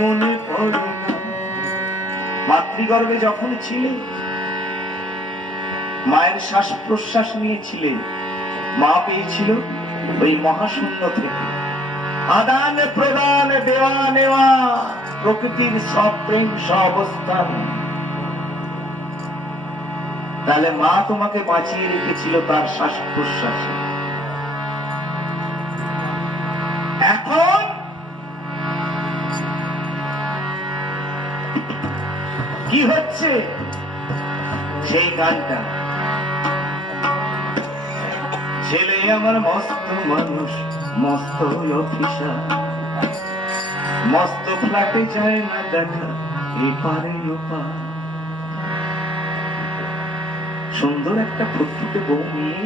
মনে মাতৃগর্ভে যখন ছিলে, মায়ের শ্বাস প্রশ্বাস নিয়েছিলে, মা পেয়েছিল ওই মহাশূন্য থেকে। আদান প্রদান দেওয়া নেওয়া প্রকৃতির সব প্রেম, সব অবস্থান তাহলে মা তোমাকে বাঁচিয়ে রেখেছিল তার শ্বাস প্রশ্বাসে কি হচ্ছে? সেই গানটা। ছেলে আমার মস্ত মানুষ, মস্ত অফিসার মস্ত ফ্ল্যাটে যায় না দেখা, এপারে ওপার। সুন্দর একটা ফুটফুটে বউ নিয়ে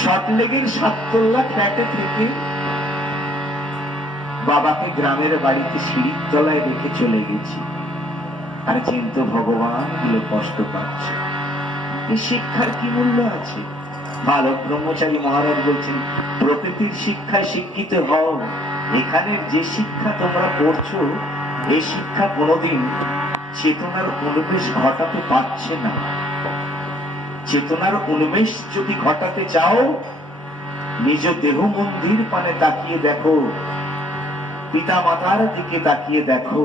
শটলেগের সাততলা ফ্ল্যাটে থেকে বাবাকে গ্রামের বাড়িতে সিঁড়ির তলায় রেখে চলে গেছি। আর চিন্ত ভগবানগুলো কষ্ট পাচ্ছে। এই শিক্ষার কি মূল্য আছে? বালক ব্রহ্মচারী মহারাজ বলছেন, প্রকৃতির শিক্ষায় শিক্ষিত হও। এখানের যে শিক্ষা তোমরা পড়ছো এই শিক্ষা কোনোদিন চেতনার উন্মেষ ঘটাতে পারছে না। চেতনার উন্মেষ যদি ঘটাতে চাও, নিজ দেহ মন্দির পানে তাকিয়ে দেখো পিতা মাতার দিকে তাকিয়ে দেখো।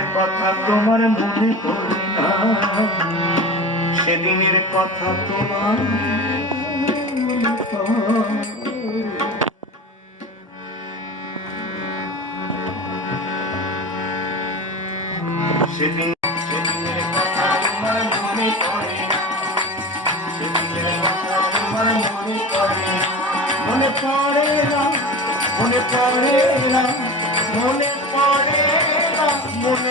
কথা তোমার মনে পড়ে না। সেদিনের কথা তোমার। সেদিন সেদিনের কথা তোমার মনে পড়ে সেদিনের কথা তোমার মনে পড়ে মনে পড়ে না, মনে পড়ে না, মনে পড়ে না, মনে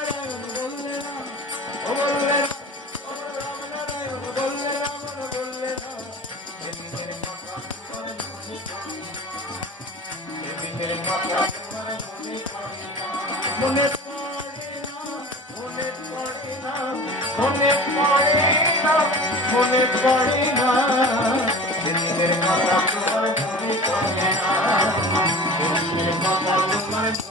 মনে মনে পড়ে না মনে পড়ে না মনে মনে সেদিনের কথা তোমার মনে পড়ে না সেদিনের কথা তোমার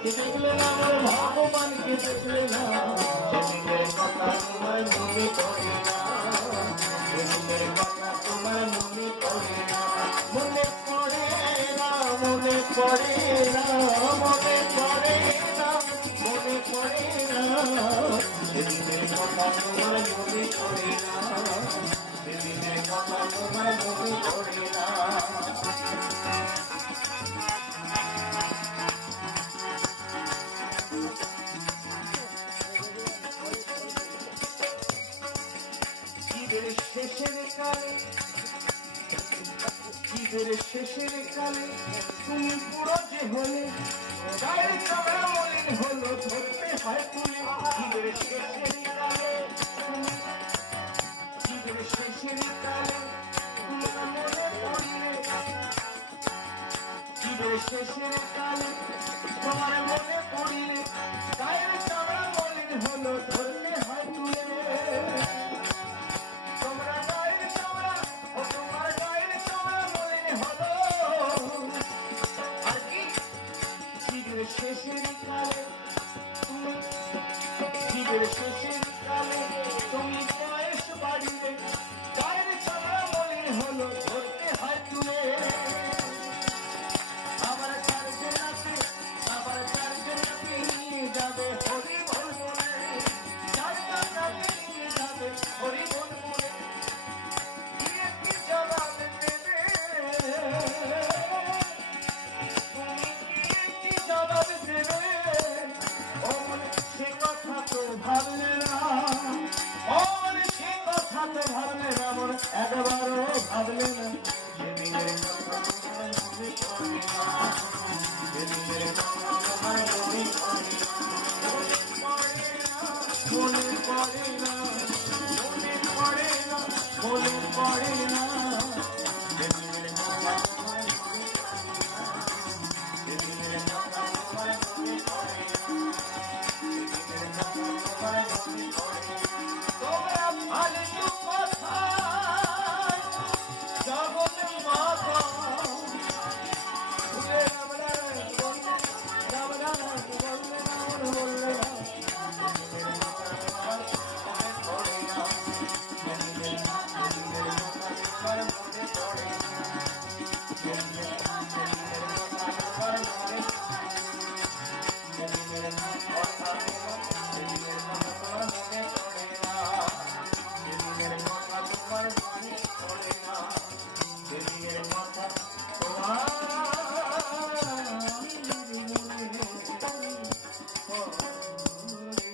ভগবানকে দেখলে আমার ভগবানকে দেখলে না সেদিনের কথা পথের শেষের কালে তুমি পুরো যে হলে গায়ের চামড়া মলিন হলো, ধরতে হয় তুমি। জীবের শেষের কালে জীবের শেষের কালে মনে পড়লে। জীবের শেষের কালে ভাবলেন এমন একবারও ভাবলেন মনে পড়ে না মনে পড়ে না মনে পড়ে না।